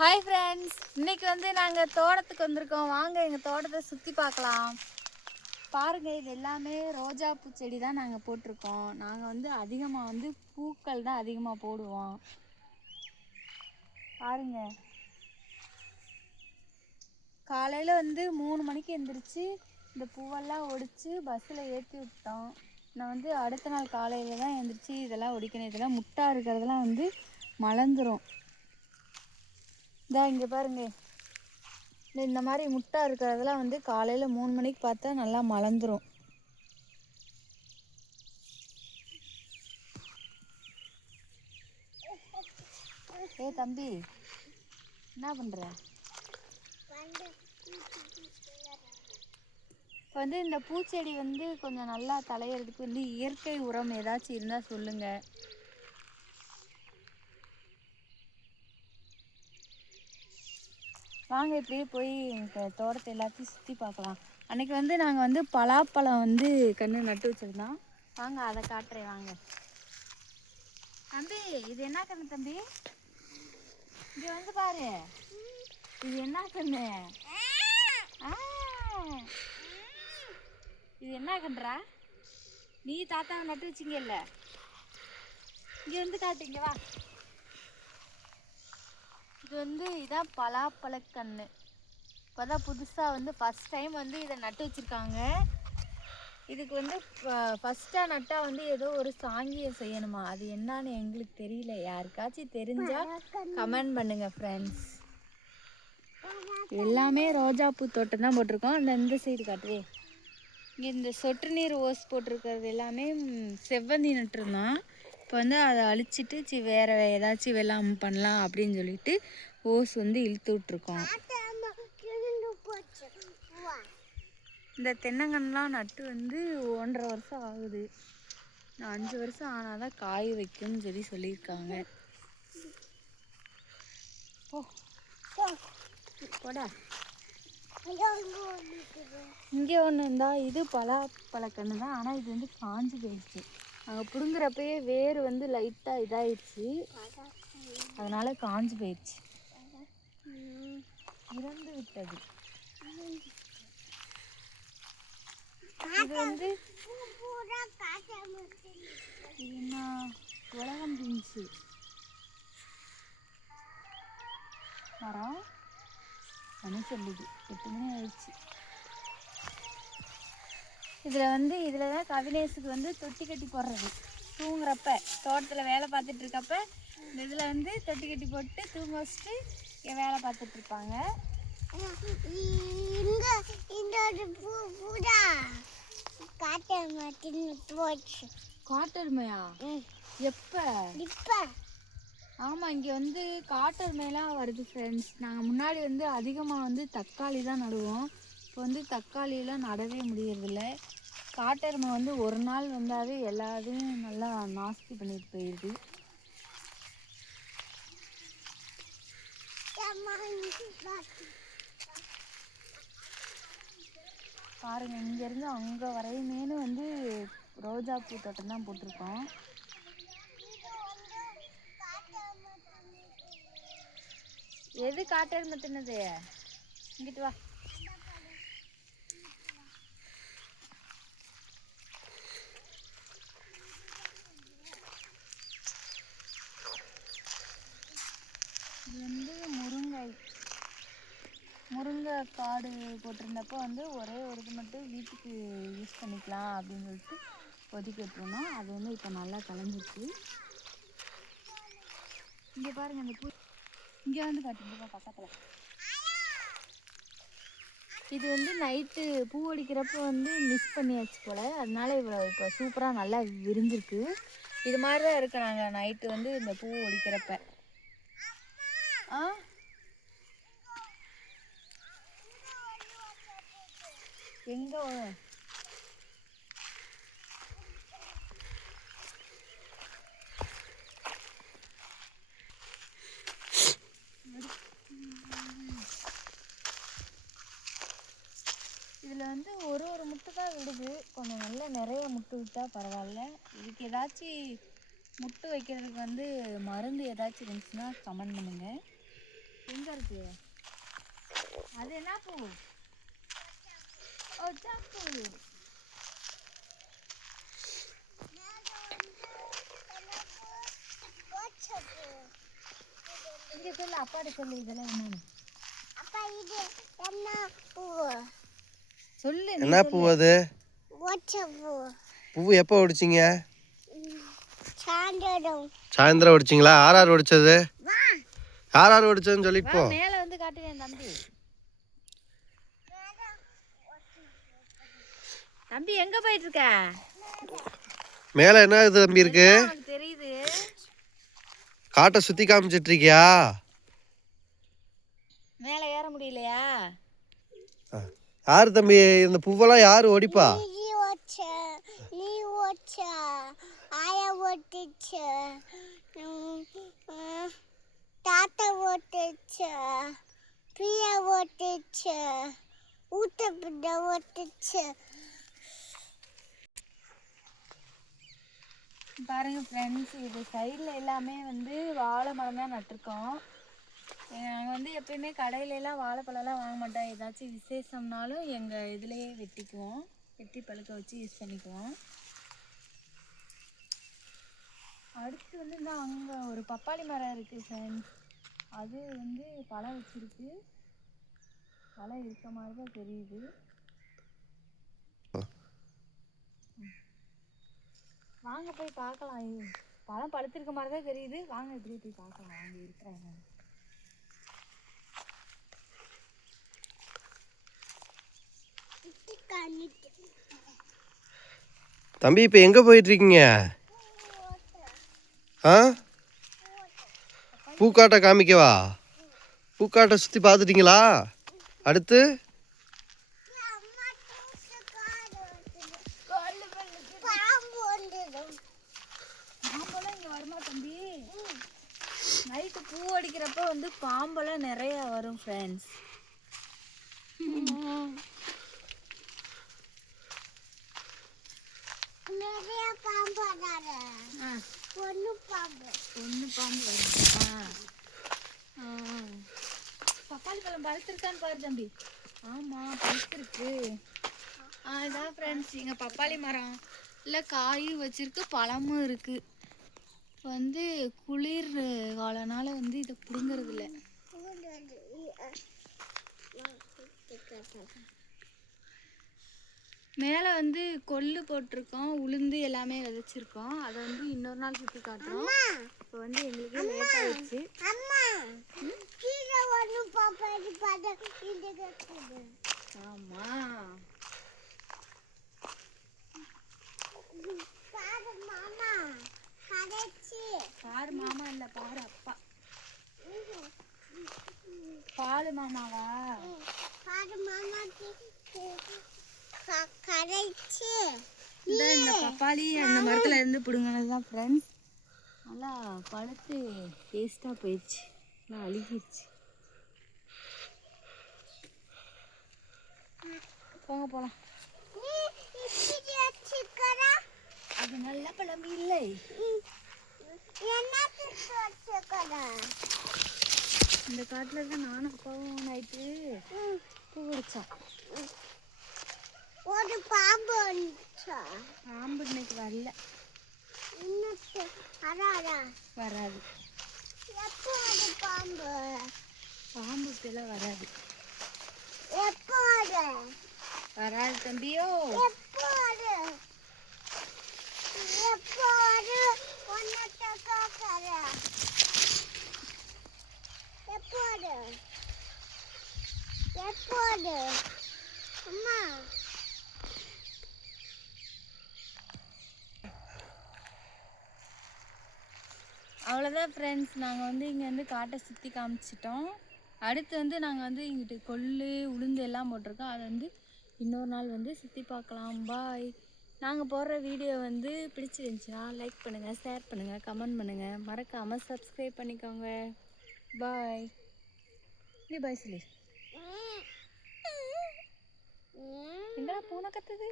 Hi friends இன்னைக்கு வந்து நாங்கள் தோட்டத்துக்கு வந்திருக்கோம். வாங்க எங்கள் தோட்டத்தை சுற்றி பார்க்கலாம். பாருங்கள் இது எல்லாமே ரோஜா பூ செடி தான் நாங்கள் போட்டிருக்கோம். நாங்கள் வந்து அதிகமாக வந்து பூக்கள் தான் அதிகமாக போடுவோம். பாருங்க. காலையில் வந்து மூணு மணிக்கு எந்திரிச்சு இந்த பூவெல்லாம் ஒடிச்சு பஸ்ஸில் ஏற்றி விட்டோம். நான் வந்து அடுத்த நாள் காலையில் தான் எந்திரிச்சு இதெல்லாம் ஒடிக்கணும். இதெல்லாம் முட்டா இருக்கிறதெல்லாம் வந்து மலர்ந்துடும் இதா இங்கே பாருங்க. இந்த மாதிரி முட்டை இருக்கிறதெல்லாம் வந்து காலையில் மூணு மணிக்கு பார்த்தா நல்லா மலர்ந்துரும். ஏ தம்பி என்ன பண்ணுற இப்போ வந்து இந்த பூச்செடி வந்து கொஞ்சம் நல்லா தலையிறதுக்கு வந்து இயற்கை உரம் ஏதாச்சும் இருந்தால் சொல்லுங்கள் வாங்க இப்படியே போய் எங்கள் தோட்டத்தை எல்லாத்தையும் சுற்றி பார்க்கலாம். அன்னைக்கு வந்து நாங்கள் வந்து பலாப்பழம் வந்து கன்று நட்டு வச்சுருந்தோம். வாங்க அதை காட்டுறேன் வாங்க. தம்பி இது என்ன கண்ணு தம்பி? இங்கே வந்து பாரு. இது என்ன கண்ணு? இது என்ன கன்றா நீ தாத்தாவை நட்டு வச்சிங்கல்ல. இங்கே வந்து காட்டு இங்கே வா. இது வந்து இதான் பலாப்பழக்கன்று இப்போ தான் புதுசாக வந்து ஃபஸ்ட் டைம் வந்து இதை நட்டு வச்சுருக்காங்க. இதுக்கு வந்து ஃபஸ்ட்டாக நட்டால் வந்து ஏதோ ஒரு சாங்கியம் செய்யணுமா? அது என்னன்னு எங்களுக்கு தெரியல. யாருக்காச்சும் தெரிஞ்சால் கமெண்ட் பண்ணுங்கள் ஃப்ரெண்ட்ஸ் எல்லாமே ரோஜாப்பூ தோட்டம் தான் போட்டிருக்கோம். அந்த இந்த சைடு காட்டுவே இங்கே இந்த சொட்டு நீர் ஓஸ் போட்டிருக்கிறது எல்லாமே செவ்வந்தி நட்டுருந்தான் இப்போ வந்து அதை அழிச்சிட்டு சி வேறு ஏதாச்சும் வெள்ளாமை பண்ணலாம் அப்படின்னு சொல்லிட்டு ஓஸ் வந்து இழுத்து விட்ருக்கோம் இந்த தென்னங்கன்றுலாம் நட்டு வந்து ஒன்றரை வருஷம் ஆகுது. அஞ்சு வருஷம் ஆனால் தான் காய் வைக்கும்னு சொல்லி சொல்லியிருக்காங்க. ஓ போடா. இங்கே ஒன்று இருந்தால் இது பலாப்பழக்கன்று தான் ஆனால் இது வந்து காஞ்சி போயிடுச்சு. அங்கே பிடுங்குறப்பயே வேர் வந்து லைட்டாக இதாயிடுச்சு. அதனால காஞ்சு போயிடுச்சு. இறந்து விட்டது. இது வந்து என்ன உலகம் பிஞ்சு மரம் மணி சொல்லுது. எட்டு மணி ஆயிடுச்சு. இதில் வந்து இதில் தான் கவினேஷுக்கு வந்து தொட்டி கட்டி போடுறது. தூங்குறப்ப தோட்டத்தில் வேலை பார்த்துட்டு இருக்கப்ப இந்த இதில் வந்து தொட்டி கட்டி போட்டு தூங்க வச்சுட்டு இங்க வேலை பார்த்துட்டு இருப்பாங்க. காட்டெருமையா. எப்போ? இப்ப. ஆமாம் இங்கே வந்து காட்டெருமையெல்லாம் வருது ஃப்ரெண்ட்ஸ் நாங்கள் முன்னாடி வந்து அதிகமாக வந்து தக்காளி தான் நடுவோம். இப்போ வந்து தக்காளியெலாம் நடவே முடியறதில்ல. காட்டெருமை வந்து ஒரு நாள் வந்தாவே எல்லாத்தையும் நல்லா நாஸ்தி பண்ணிட்டு போயிடுது பாருங்க இங்கேருந்து அங்கே வரையுமேனு வந்து ரோஜா பூ தோட்டம் தான் போட்டிருக்கோம். எது காட்டெருமை தின்னது இங்கிட்டு வா இது வந்து முருங்கை முருங்கை காடு போட்டிருந்தப்போ வந்து ஒரே ஒரு இது மட்டும் வீட்டுக்கு யூஸ் பண்ணிக்கலாம் அப்படின்னு சொல்லிட்டு ஒதுக்கி விட்டுருந்தோம். அது வந்து இப்போ நல்லா கலைஞ்சிருச்சு. இங்கே பாருங்கள் இந்த பூ இங்கே வந்து காட்டுங்க பக்கத்தில். இது வந்து நைட்டு பூ அடிக்கிறப்ப வந்து மிஸ் பண்ணியாச்சு போல். அதனால இவ்வளோ இப்போ சூப்பராக நல்லா விரிஞ்சிருக்கு. இது மாதிரி தான் இருக்கு நாங்கள் நைட்டு வந்து இந்த பூ ஒடிக்கிறப்ப. ஆ? எங்க இதில் வந்து ஒரு ஒரு முட்டை தான் விடுது. கொஞ்சம் நல்லா நிறைய முட்டு விட்டால் பரவாயில்ல. இதுக்கு ஏதாச்சும் முட்டு வைக்கிறதுக்கு வந்து மருந்து ஏதாச்சும் இருந்துச்சுன்னா கமெண்ட் பண்ணுங்க. எங்கே இருக்குது இருக்கு? அது என்ன பூ? பூ இங்க சொல்லு அப்பாட்ட சொல்லு இதெல்லாம் என்னன்னு அப்பா இது என்ன பூ சொல்லு. நீ என்ன பூ அது? பூ பூ எப்போ ஒடிச்சிங்க? சாயந்தரம் சாயந்தரம் ஒடிச்சிங்களா? யார் யார் ஒடிச்சது? ஒடிச்சதுன்னு மேல வந்து காட்டுவேன் தம்பி. தம்பி எங்க போயிட்டு இருக்க மேலே என்ன இது தம்பி இருக்கு? தெரியுது? காட்டை சுற்றி காமிச்சிட்டு இருக்கியா மேல ஏற முடியலையா? யார் தம்பி இந்த பூவெல்லாம் யார் ஒடிப்பா நீ ஒச்ச ஆயா ம், தாத்தா ஒட்டிச்ச பிரியா ஒட்டிச்ச ஊத்த பிள்ளை ஒட்டிச்ச பாருங்க ஃப்ரெண்ட்ஸ் இது சைடில் எல்லாமே வந்து வாழை மரம் தான் நட்டிருக்கோம். நாங்கள் வந்து எப்பயுமே கடையிலலாம் வாழைப்பழம்லாம் வாங்க மாட்டோம். ஏதாச்சும் விசேஷம்னாலும் எங்கள் இதுலேயே வெட்டிக்குவோம். வெட்டி பழுக்க வச்சு யூஸ் பண்ணிக்குவோம். அடுத்து வந்து இந்த அங்கே ஒரு பப்பாளி மரம் இருக்குது ஃப்ரெண்ட்ஸ் அது வந்து பழம் வச்சிருக்கு. பழம் இருக்க மாதிரி தான் தெரியுது. வாங்க போய் பார்க்கலாம். இது பழம் பழுத்திருக்க மாதிரி தான் தெரியுது. வாங்க இப்படியே போய் பார்க்கலாம். வாங்க இருக்கிறாங்க. தம்பி இப்போ எங்கே போயிட்டு இருக்கீங்க ஆ? பூக்காட்டை காமிக்கவா? பூக்காட்டை சுற்றி பார்த்துட்டிங்களா? அடுத்து பாம்பு வந்துடும் பாம்பெல்லாம் இங்கே வருமா தம்பி நைட்டு பூ அடிக்கிறப்ப வந்து பாம்பெல்லாம் நிறைய வரும் ஃப்ரெண்ட்ஸ் நிறைய பாம்பு பொண்ணு பாம்பு. ஒன்று பாம்பு பப்பாளி பழம் பழுத்திருக்கான்னு பாரு தம்பி. ஆமாம் பழுத்திருக்கு. ஆ இதான் ஃப்ரெண்ட்ஸ் இங்கே பப்பாளி மரம். இல்லை காயும் வச்சிருக்கு பழமும் இருக்குது வந்து குளிர் காலனால வந்து இதை பிடுங்கிறது இல்லை மேலே வந்து கொள்ளு போட்டிருக்கோம் உளுந்து எல்லாமே விதைச்சிருக்கோம். அதை வந்து இன்னொரு நாள் சுற்றி காட்டுறோம். இப்போ வந்து எங்களுக்கு லேட் ஆயிடுச்சு. ஆமாம் பாரு மாமா இல்லை பாரு அப்பா. பாலு மாமாவா? பாரு மாமா கடைச்சி இந்த பப்பாளி அந்த மரத்துல இருந்து பிடுங்கினது தான் ஃப்ரெண்ட்ஸ் நல்லா பழுத்து டேஸ்ட்டாக போயிடுச்சு. நல்லா அழுகிருச்சு போங்க வச்சுக்கிறா அது நல்ல பழம் இல்லை. இந்த காட்டில் தான் நானும் அப்பாவும் நைட்டு பூ வச்சோம் ஒரு பாம்பு வந்துச்சா? பாம்பு இன்னைக்கு வரல. அடாடா வராது? எப்போ அது பாம்பு? பாம்பு இப்பெல்லாம் வராது. எப்போ அது? வராது தம்பியோ. எப்போ அது? எப்போ அது? ஒன்னத்தை காக்கற எப்போ அது எப்போ அது அம்மா. அவ்வளோதான் ஃப்ரெண்ட்ஸ் நாங்கள் வந்து இங்கே வந்து காட்டை சுற்றி காமிச்சிட்டோம். அடுத்து வந்து நாங்கள் வந்து இங்கிட்டு கொள்ளு உளுந்து எல்லாம் போட்டிருக்கோம். அதை வந்து இன்னொரு நாள் வந்து சுற்றி பார்க்கலாம். பாய் நாங்கள் போடுற வீடியோ வந்து பிடிச்சிருந்துச்சுன்னா லைக் பண்ணுங்கள் ஷேர் பண்ணுங்கள் கமெண்ட் பண்ணுங்கள் மறக்காமல் சப்ஸ்கிரைப் பண்ணிக்கோங்க. பாய் நீ பாய் சொல்லி. ಹಿಂಗಳ ಫೋನ್ ಹಾಕತ್ತದೆ?